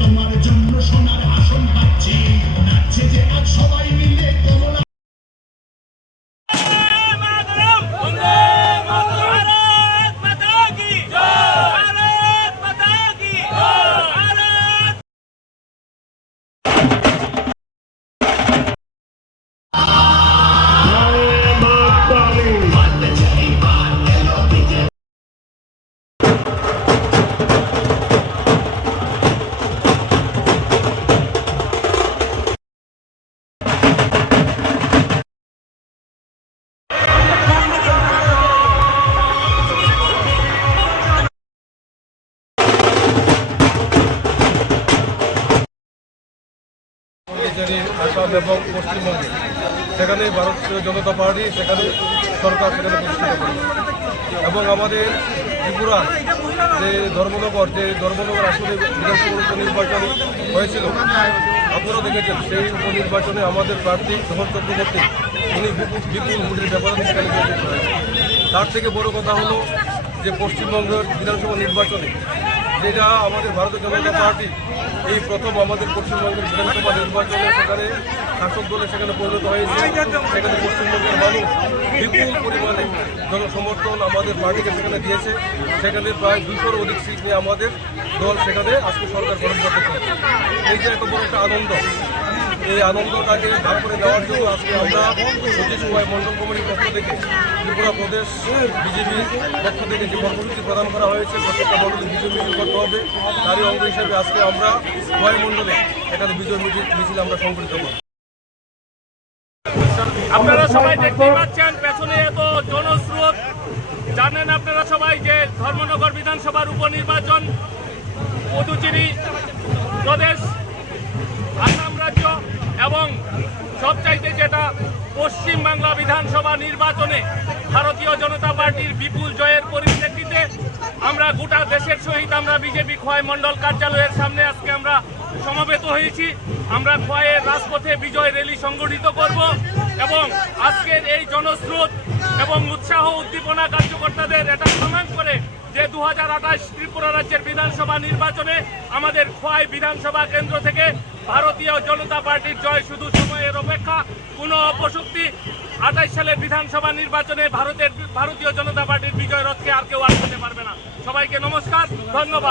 তোমার জন্য সোনার আসন পাচ্ছি, নাচছে যে আজ সবাই মিলে কমলা। আসাম এবং পশ্চিমবঙ্গে সেখানে ভারতীয় জনতা পার্টি সেখানে সরকার সেখানে প্রতিষ্ঠিত করে এবং আমাদের ত্রিপুরা যে ধর্মনগর আসলে বিধানসভা উপনির্বাচন হয়েছিল, আপনারা দেখেছেন সেই উপনির্বাচনে আমাদের প্রার্থী সমর চক্রবর্তী উনি বিপুল ভোটের ব্যাপারে সেখানে জয়যুক্ত হয়েছে। তার থেকে বড় কথা হলো যে পশ্চিমবঙ্গের বিধানসভা নির্বাচনে যেটা আমাদের ভারতীয় জনতা পার্টি এই প্রথম আমাদের পশ্চিমবঙ্গের বিধানসভা নির্বাচনে সেখানে শাসক দলে সেখানে পরিণত হয়েছে। সেখানে পশ্চিমবঙ্গের মানুষ বিপুল পরিমাণে জনসমর্থন আমাদের পার্টিকে সেখানে দিয়েছে। সেখানে প্রায় 200-র অধিক সিট নিয়ে আমাদের দল সেখানে আজকে সরকার গঠন করতে পারে। এই যে এত বড় একটা আনন্দ, এই আনন্দটাকে ভাগ করে দেওয়ার জন্য আজকে আমরা সতীশ কুমার মণ্ডল কমিটির পক্ষ থেকে ত্রিপুরা প্রদেশ বিজেপির পক্ষ থেকে যে কর্মসূচি প্রদান করা হয়েছে, প্রত্যেকটা মণ্ডলে বিজয় মিছিল করতে হবে, তারই অঙ্গ হিসাবে আজকে আমরা কুমার মণ্ডলে এখানে বিজয় মিছিল আমরা সংগঠিত করব। আপনারা সবাই দেখতেই পাচ্ছেন পেছনে এত জনস্রোত। জানেন আপনারা সবাই যে ধর্মনগর বিধানসভার উপনির্বাচন পুদুচেরি প্রদেশ, আসাম রাজ্য এবং সবচাইতে যেটা পশ্চিমবাংলা বিধানসভা নির্বাচনে ভারতীয় জনতা পার্টির বিপুল জয়ের পরিপ্রেক্ষিতে আমরা গোটা দেশের সহিত আমরা বিজেপি খোয়াই মণ্ডল কার্যালয়ের সামনে আজকে আমরা সমবেত হয়েছি। আমরা খোয়াইয়ের রাজপথে বিজয় র্যালি সংগঠিত করব এবং আজকের এই জনস্রোত এবং উৎসাহ উদ্দীপনা কার্যকর্তাদের এটা প্রমাণ করে যে 2028 ত্রিপুরা রাজ্যের বিধানসভা নির্বাচনে আমাদের খোয়াই বিধানসভা কেন্দ্র থেকে ভারতীয় জনতা পার্টির জয় শুধু সময়ের অপেক্ষা। কোনো অপশক্তি 28 সালের বিধানসভা নির্বাচনে ভারতীয় জনতা পার্টির বিজয় রথকে আর কেউ আটকাতে পারবে না। সবাইকে নমস্কার, ধন্যবাদ।